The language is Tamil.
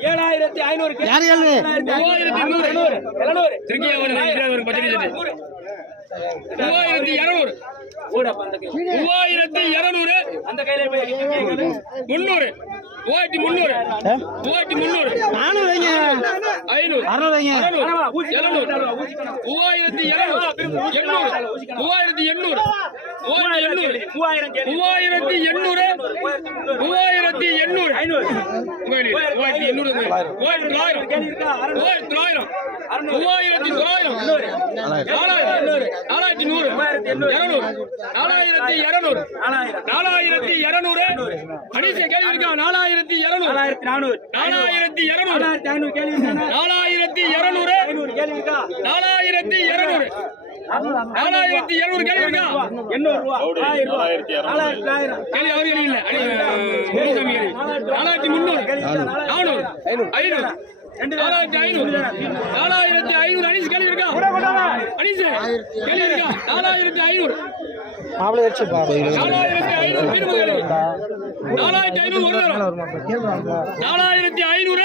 ஏழாயிரத்தி ஐநூறு. மூவாயிரத்தி இருநூறு. மூவாயிரத்தி இருநூறு. அந்த கையில. முன்னூறு. மூவாயிரத்தி முன்னூறு. மூவாயிரத்தி முன்னூறு. மூவாயிரத்தி மூவாயிரத்தி எண்ணூறு மூவாயிரத்தி எண்ணூறு. மூவாயிரத்தி எண்ணூறு மூவாயிரத்தி எண்ணூறு மூவாயிரத்தி தொள்ளாயிரம் மூவாயிரத்தி தொள்ளாயிரம் மூவாயிரத்தி தொள்ளாயிரம் நாலாயிரம் நாலாயிரத்தி நூறு இருநூறு நாலாயிரத்தி இருநூறு நாலாயிரத்தி இருநூறு கணேச கேள்வி இருக்கா நாலாயிரத்தி நானூறு. நாலாயிரத்தி இருநூறு. நாலாயிரத்தி ஐநூறு கேள்வி? நாலாயிரத்தி இருநூறு. ஐநூறு கேள்வி இருக்கா? நாலாயிரத்தி இருநூறு. நாலாயிரத்தி இருநூறு கேள்வி இருக்கா? எண்ணூறு ரூபா. நாலாயிரத்தி கேள்வி அவர் கேள்வி இல்ல அடி, முனுசாமி கேள்வி நாலாயிரத்தி முன்னூறு நானூறு ஐநூறு. நாலாயிரத்தி ஐநூறு. நாலாயிரத்தி ஐநூறு. அனிஸ் கேள்வி இருக்கா? அனிஸ் கேள்வி இருக்கா? நாலாயிரத்தி ஐநூறு. நாலாயிரத்தி ஐநூறு. நாலாயிரத்தி ஐநூறு. ஒரு நாலாயிரத்தி ஐநூறு.